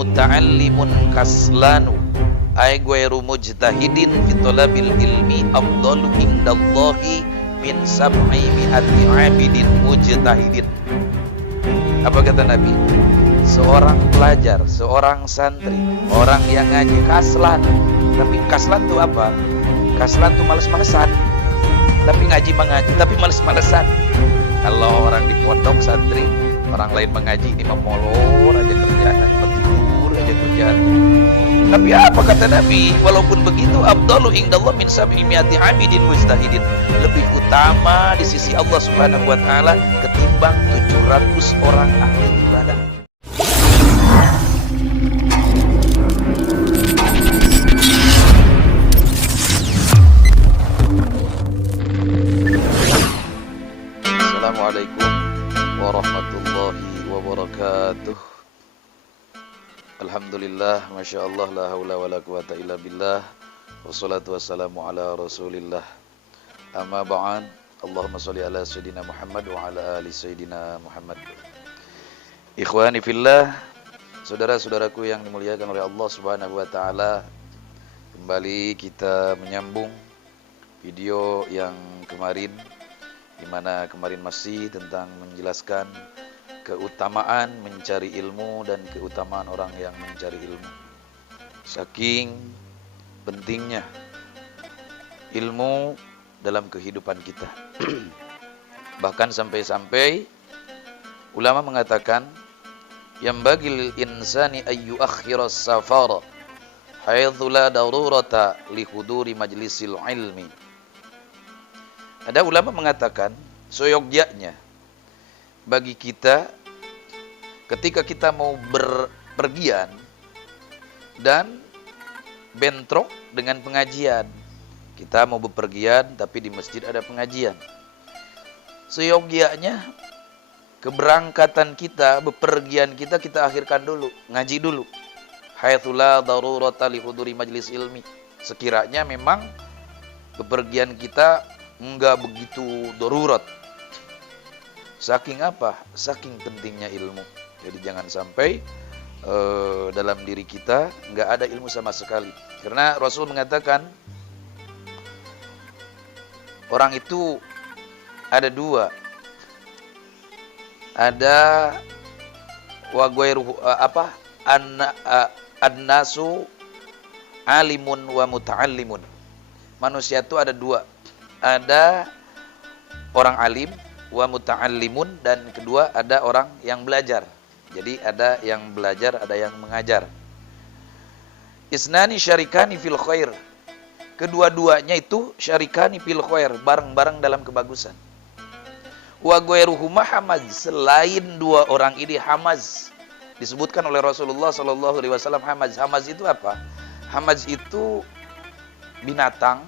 muta'allimun kaslanu ay ghairu mujtahidin fi talabil ilmi afdalu indallahi min sab'i mi'ati 'abidin mujtahidin. Apa kata Nabi? Seorang pelajar, seorang santri, orang yang ngaji kaslan. Tapi kaslan itu apa? Kaslan itu males-malesan. Tapi ngaji mengaji, tapi males-malesan. Kalau orang di pondok santri, orang lain mengaji, ini memolor aja kerjaan, tidur aja kerjaan. Tapi apa kata Nabi? Walaupun begitu, afdalu indallah min sab'i mi'ati 'abidin mujtahidin. Lebih utama di sisi Allah Subhanahu wa taala ketimbang 700 orang ahli ibadah. Assalamualaikum warahmatullahi wabarakatuh. Alhamdulillah, Masya Allah, la hawla wa la quwata illa billah. Wassalatu wassalamu ala rasulillah. Amma ba'an, Allahumma salli ala Sayyidina Muhammad wa ala ali Sayyidina Muhammad. Ikhwani fillah, saudara-saudaraku yang dimuliakan oleh Allah Subhanahu wa ta'ala, kembali kita menyambung video yang kemarin, di mana kemarin masih tentang menjelaskan keutamaan mencari ilmu dan keutamaan orang yang mencari ilmu. Saking pentingnya ilmu dalam kehidupan kita. Bahkan sampai-sampai ulama mengatakan yang bagil insani ayyu akhiras safara haitsu la darurata li huduri majlisil ilmi. Ada ulama mengatakan seyogyanya bagi kita ketika kita mau berpergian dan bentrok dengan pengajian. Kita mau bepergian tapi di masjid ada pengajian. Seyogyanya keberangkatan kita, bepergian kita akhirkan dulu, ngaji dulu. Haitsu la darurata li huduri majlis ilmi. Sekiranya memang bepergian kita enggak begitu darurat. Saking apa? Saking pentingnya ilmu. Jadi jangan sampai dalam diri kita enggak ada ilmu sama sekali. Karena Rasul mengatakan orang itu ada dua. Ada wa ghairu annasu alimun wa muta'allimun. Manusia itu ada dua. Ada orang alim wa muta'allimun, dan kedua ada orang yang belajar. Jadi ada yang belajar, ada yang mengajar. Isnani syarikani fil khair. Kedua-duanya itu syarikani fil khair, bareng-bareng dalam kebagusan. Wa ghairuhuma hamaz. Selain dua orang ini hamaz. Disebutkan oleh Rasulullah sallallahu alaihi wasallam hamaz. Hamaz itu apa? Hamaz itu binatang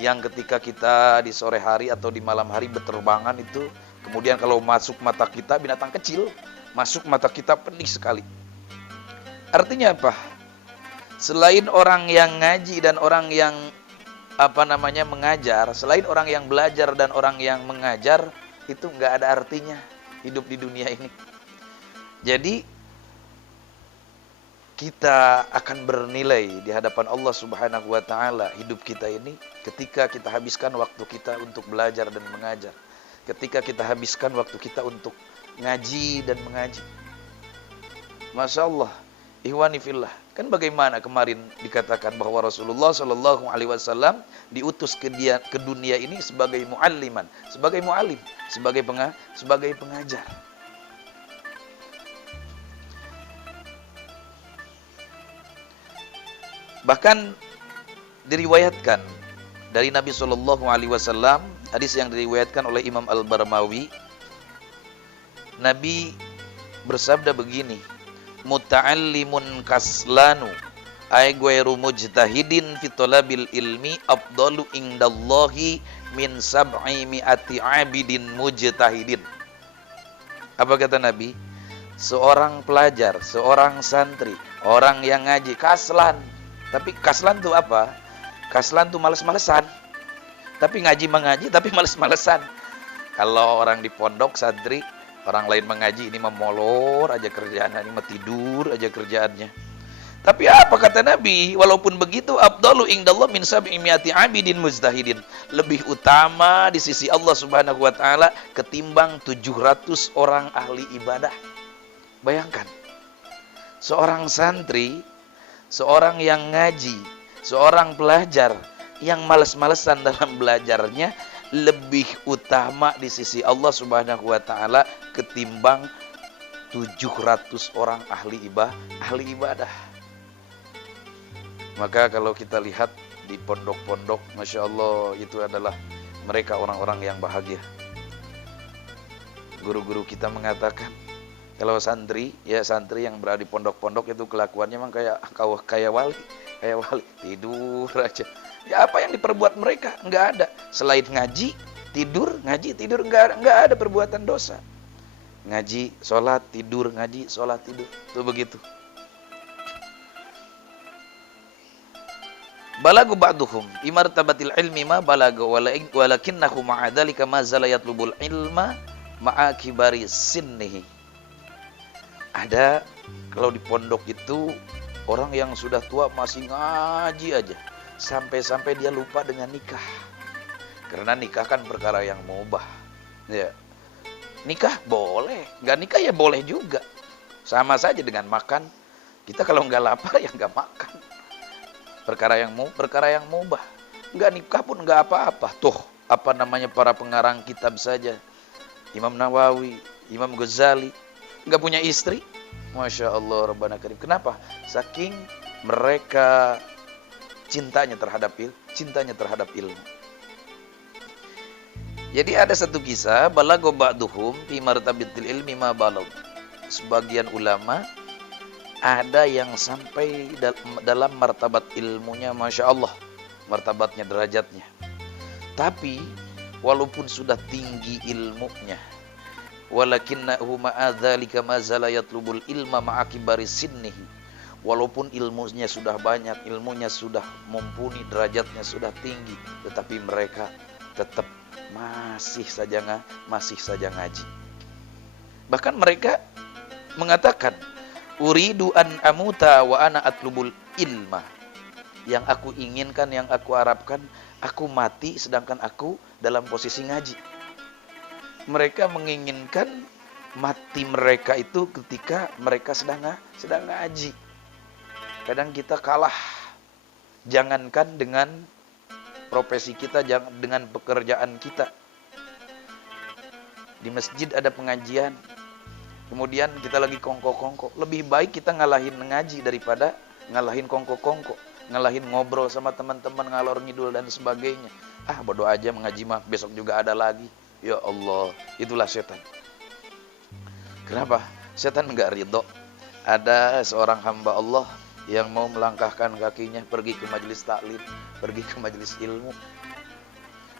yang ketika kita di sore hari atau di malam hari berterbangan itu, kemudian kalau masuk mata kita, binatang kecil, masuk mata kita pedih sekali. Artinya apa? Selain orang yang ngaji dan orang yang mengajar, selain orang yang belajar dan orang yang mengajar, itu nggak ada artinya hidup di dunia ini. Jadi kita akan bernilai di hadapan Allah Subhanahu wa taala hidup kita ini ketika kita habiskan waktu kita untuk belajar dan mengajar. Ketika kita habiskan waktu kita untuk ngaji dan mengaji. Masya Allah, ihwani fillah. Kan bagaimana kemarin dikatakan bahwa Rasulullah sallallahu alaihi wasallam diutus ke dunia ini sebagai mualliman, sebagai muallim, sebagai pengajar. Bahkan diriwayatkan dari Nabi Shallallahu Alaihi Wasallam, hadis yang diriwayatkan oleh Imam Al-Barmawi, Nabi bersabda begini, muta'allimun kaslanu ay ghairu mujtahidin fi talabil ilmi afdalu indallahi min sab'i mi'ati 'abidin mujtahidin. Apa kata Nabi? Seorang pelajar, seorang santri, orang yang ngaji kaslan. Tapi kaslan itu apa? Kaslan itu males-malesan. Tapi ngaji mengaji tapi males-malesan. Kalau orang di pondok santri, Orang lain mengaji, ini memolor aja kerjaannya, ini tidur aja kerjaannya. Tapi apa kata Nabi? Walaupun begitu, afdalu indallah min sab'i mi'ati 'abidin mujtahidin. Lebih utama di sisi Allah Subhanahu wa taala ketimbang 700 orang ahli ibadah. Bayangkan. Seorang santri, seorang yang ngaji, seorang pelajar yang malas-malesan dalam belajarnya lebih utama di sisi Allah Subhanahu wa taala ketimbang 700 orang ahli ibadah. Maka kalau kita lihat di pondok-pondok, Masya Allah, itu adalah mereka orang-orang yang bahagia. Guru-guru kita mengatakan, kalau santri yang berada di pondok-pondok itu kelakuannya memang kayak wali, tidur aja. Ya apa yang diperbuat mereka? Enggak ada. Selain ngaji, tidur, enggak ada perbuatan dosa. Ngaji, sholat, tidur, ngaji, sholat, tidur. Itu begitu. Balagu ba'duhum imartabatil ilmi ma balaga walakinnahu ma'adhalika ma zala yatlubul ilma ma'a kibari sinnihi. Ada kalau di pondok itu orang yang sudah tua masih ngaji aja sampai-sampai dia lupa dengan nikah. Karena nikah kan perkara yang mubah. Ya. Nikah boleh, enggak nikah ya boleh juga. Sama saja dengan makan. Kita kalau enggak lapar ya enggak makan. Perkara yang mubah. Enggak nikah pun enggak apa-apa. Tuh, apa namanya para pengarang kitab saja. Imam Nawawi, Imam Ghazali, enggak punya istri. Masya Allah, Rabbana Karim. Kenapa? Saking mereka cintanya terhadap ilmu. Jadi ada satu kisah, balagha ba'duhum fi martabatil ilmi ma balagh. Sebagian ulama ada yang sampai dalam martabat ilmunya, Masya Allah, martabatnya, derajatnya. Tapi walaupun sudah tinggi ilmunya, walakinnahu ma'adzalika mazala yatlubul ilma ma'akibari sinnihi. Walaupun ilmunya sudah banyak, ilmunya sudah mumpuni, derajatnya sudah tinggi, tetapi mereka tetap masih saja ngaji. Bahkan mereka mengatakan, uridu an amuta wa ana atlubul ilma. Yang aku inginkan, yang aku harapkan, aku mati sedangkan aku dalam posisi ngaji. Mereka menginginkan mati mereka itu ketika mereka sedang ngaji. Kadang kita kalah. Jangankan dengan profesi kita, dengan pekerjaan kita. Di masjid ada pengajian, kemudian kita lagi kongko-kongko. Lebih baik kita ngalahin ngaji daripada ngalahin kongko-kongko, ngalahin ngobrol sama teman-teman ngalor ngidul dan sebagainya. Bodoh aja mengaji mah, besok juga ada lagi. Ya Allah, itulah setan. Kenapa? Setan enggak ridho. Ada seorang hamba Allah yang mau melangkahkan kakinya pergi ke majelis taklim, pergi ke majelis ilmu.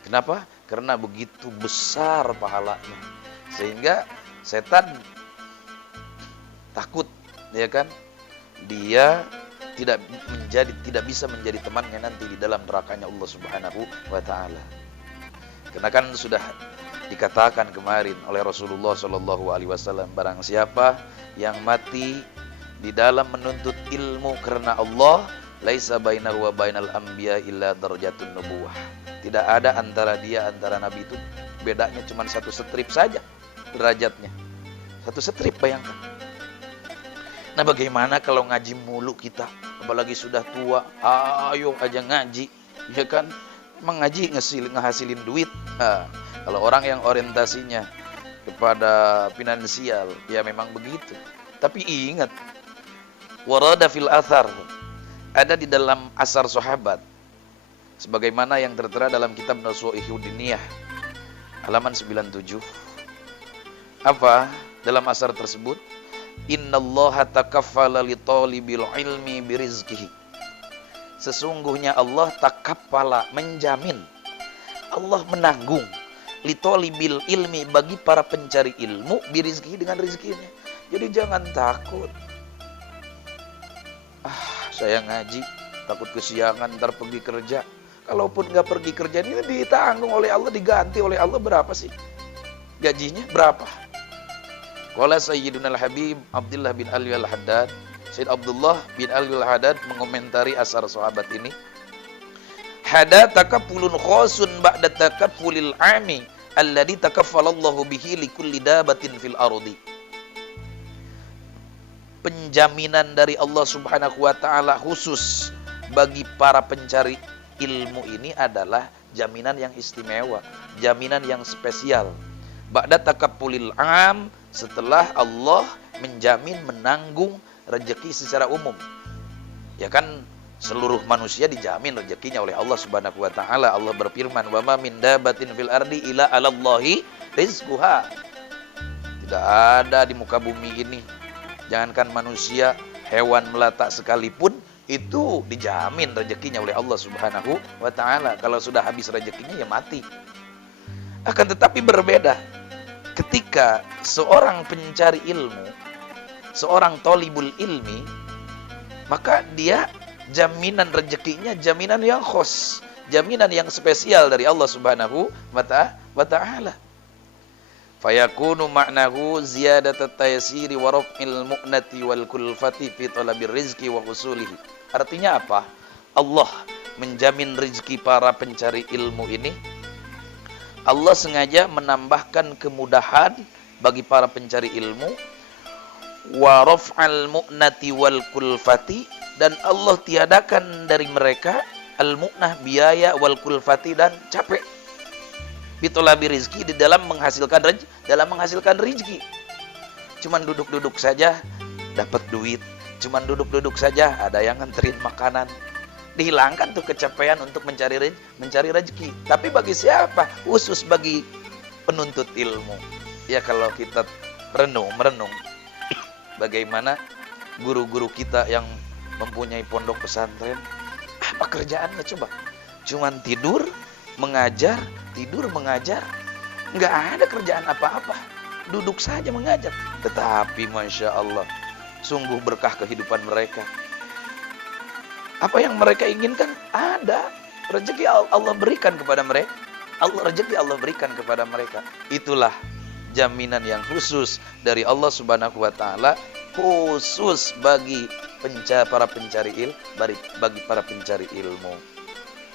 Kenapa? Karena begitu besar pahalanya. Sehingga setan takut, ya kan? Dia tidak bisa menjadi temannya nanti di dalam nerakanya Allah Subhanahu wa taala. Karena kan sudah dikatakan kemarin oleh Rasulullah Shallallahu alaihi wasallam, barang siapa yang mati di dalam menuntut ilmu karena Allah, laisa bainahu wa bainal anbiya illa darajatun nubuwah. Tidak ada antara nabi itu, bedanya cuma satu strip saja derajatnya. Satu strip, bayangkan. Nah, bagaimana kalau ngaji mulu kita, apalagi sudah tua, ayo aja ngaji, ya kan? Mengaji ngehasilin duit. Kalau orang yang orientasinya kepada finansial, ya memang begitu. Tapi ingat, warada fil athar, ada di dalam asar sahabat, sebagaimana yang tertera dalam kitab Nasuihud Diniyah halaman 97. Apa dalam asar tersebut? Innallaha takaffala li talibil ilmi birizqihi. Sesungguhnya Allah takaffala, menjamin, Allah menanggung li talibil ilmi, bagi para pencari ilmu, birizqihi, dengan rezekinya. Jadi jangan takut. Saya ngaji, takut kesiangan ntar pergi kerja. Kalaupun nggak pergi kerja, ini ditanggung oleh Allah, diganti oleh Allah. Berapa sih gajinya? Berapa? Qala Sayyiduna al-Habib Abdullah bin Ali al-Haddad, Sayyid Abdullah bin Ali al-Haddad mengomentari asar sahabat ini, hada takafulun khosun ba'da takafulil ami alladhi takaffalallahu bihi likulli dabatin fil ardi. Penjaminan dari Allah Subhanahu wa taala khusus bagi para pencari ilmu ini adalah jaminan yang istimewa, jaminan yang spesial. Ba'da takafulil am, setelah Allah menjamin menanggung rezeki secara umum. Ya kan, seluruh manusia dijamin rezekinya oleh Allah Subhanahu wa taala. Allah berfirman, "Wa ma min dabatin fil ardi illa 'alallahi rizquha." Tidak ada di muka bumi ini, jangankan manusia, hewan melata sekalipun itu dijamin rezekinya oleh Allah Subhanahu wa taala. Kalau sudah habis rezekinya ya mati. Akan tetapi berbeda ketika seorang pencari ilmu, seorang thalibul ilmi, maka dia jaminan rezekinya jaminan yang khos, jaminan yang spesial dari Allah Subhanahu wa taala. Fayakunu ma'nahu ziyadat taysiri wa raf'il mu'nati wal kulfati fi talabir rizqi wa husulihi. Artinya apa? Allah menjamin rezeki para pencari ilmu ini. Allah sengaja menambahkan kemudahan bagi para pencari ilmu, wa raf'al mu'nati wal kulfati, dan Allah tiadakan dari mereka al-mu'nah, biaya, wal kulfati, dan capek, bitolabi rizki, di dalam menghasilkan rezeki. Cuman duduk-duduk saja dapat duit, cuman duduk-duduk saja ada yang nganterin makanan. Dihilangkan tuh kecapean untuk mencari rezeki. Tapi bagi siapa? Khusus bagi penuntut ilmu. Ya, kalau kita merenung bagaimana guru-guru kita yang mempunyai pondok pesantren, apa kerjaannya coba? Cuman tidur, mengajar, nggak ada kerjaan apa-apa, duduk saja mengajar. Tetapi Masya Allah, sungguh berkah kehidupan mereka. Apa yang mereka inginkan ada, rezeki Allah berikan kepada mereka. Rezeki Allah berikan kepada mereka. Itulah jaminan yang khusus dari Allah Subhanahu wa taala, khusus bagi para pencari ilmu.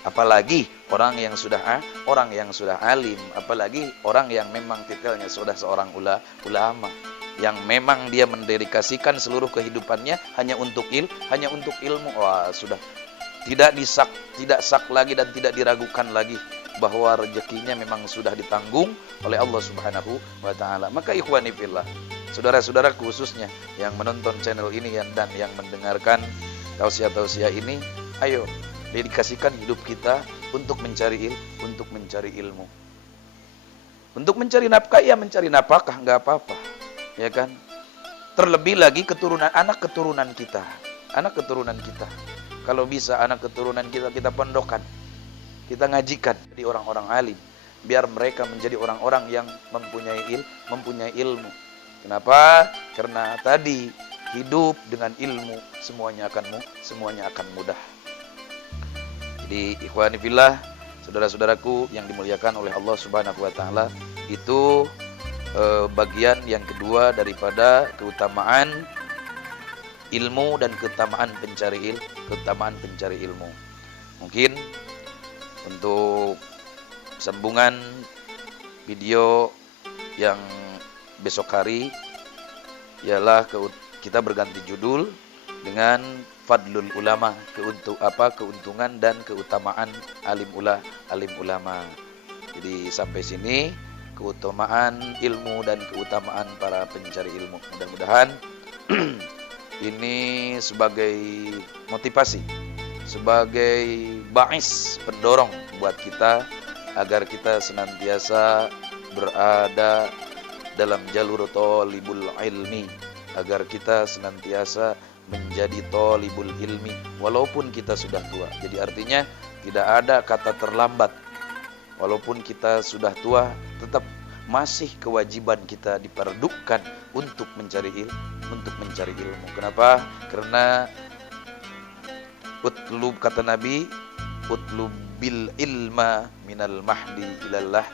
Apalagi orang yang sudah alim, apalagi orang yang memang titelnya sudah seorang ulama, yang memang dia mendedikasikan seluruh kehidupannya hanya untuk ilmu. Wah, sudah tidak sak lagi dan tidak diragukan lagi bahwa rezekinya memang sudah ditanggung oleh Allah Subhanahu wa taala. Maka ikhwani fillah, saudara-saudara khususnya yang menonton channel ini dan yang mendengarkan tausiah-tausiah ini, ayo dedikasikan hidup kita untuk mencari ilmu. Untuk mencari nafkah, ya mencari nafkah, enggak apa-apa. Ya kan? Terlebih lagi anak keturunan kita. Kalau bisa anak keturunan kita pondokkan, kita ngajikan di orang-orang alim, biar mereka menjadi orang-orang yang mempunyai ilmu. Kenapa? Karena tadi hidup dengan ilmu semuanya akan mudah. Jadi ikhwani fillah, saudara-saudaraku yang dimuliakan oleh Allah Subhanahu wa taala, itu bagian yang kedua daripada keutamaan ilmu dan keutamaan pencari ilmu. Mungkin untuk sambungan video yang besok hari ialah kita berganti judul dengan Fadlul Ulama, keuntungan dan keutamaan alim ulama. Jadi sampai sini keutamaan ilmu dan keutamaan para pencari ilmu. Mudah-mudahan ini sebagai motivasi, sebagai ba'is, pendorong buat kita agar kita senantiasa berada dalam jalur thalibul ilmi, agar kita senantiasa menjadi thalibul ilmi walaupun kita sudah tua. Jadi artinya tidak ada kata terlambat. Walaupun kita sudah tua, tetap masih kewajiban kita diperdukan untuk mencari ilmu. Kenapa? Karena kata Nabi, bil ilma minal mahdi ilal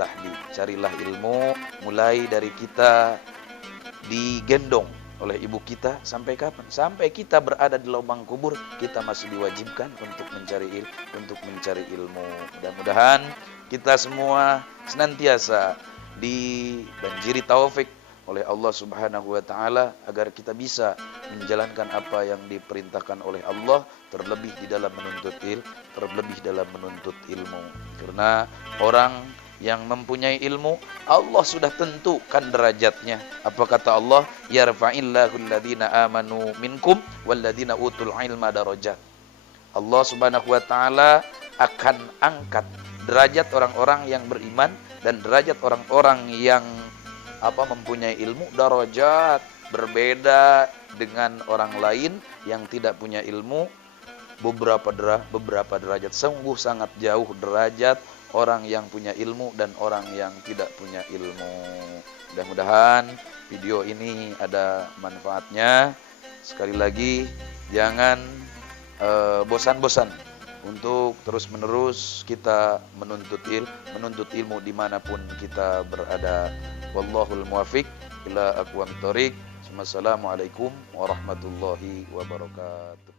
lahdi. Carilah ilmu mulai dari kita digendong oleh ibu kita sampai kapan? Sampai kita berada di lubang kubur, kita masih diwajibkan untuk mencari ilmu. Mudah-mudahan kita semua senantiasa dibanjiri taufik oleh Allah Subhanahu wa taala agar kita bisa menjalankan apa yang diperintahkan oleh Allah, terlebih dalam menuntut ilmu. Karena orang yang mempunyai ilmu, Allah sudah tentukan derajatnya. Apa kata Allah? Yarfa'illahu alladhina amanu minkum walladhina utul ilma darajat. Allah Subhanahu wa taala akan angkat derajat orang-orang yang beriman dan derajat orang-orang yang mempunyai ilmu, darajat, berbeda dengan orang lain yang tidak punya ilmu beberapa derajat. Sungguh sangat jauh derajat orang yang punya ilmu dan orang yang tidak punya ilmu. Mudah-mudahan video ini ada manfaatnya. Sekali lagi, jangan bosan-bosan untuk terus-menerus kita menuntut ilmu dimanapun kita berada. Wallahul muwaffiq ila aqwamit thoriq. Wassalamualaikum warahmatullahi wabarakatuh.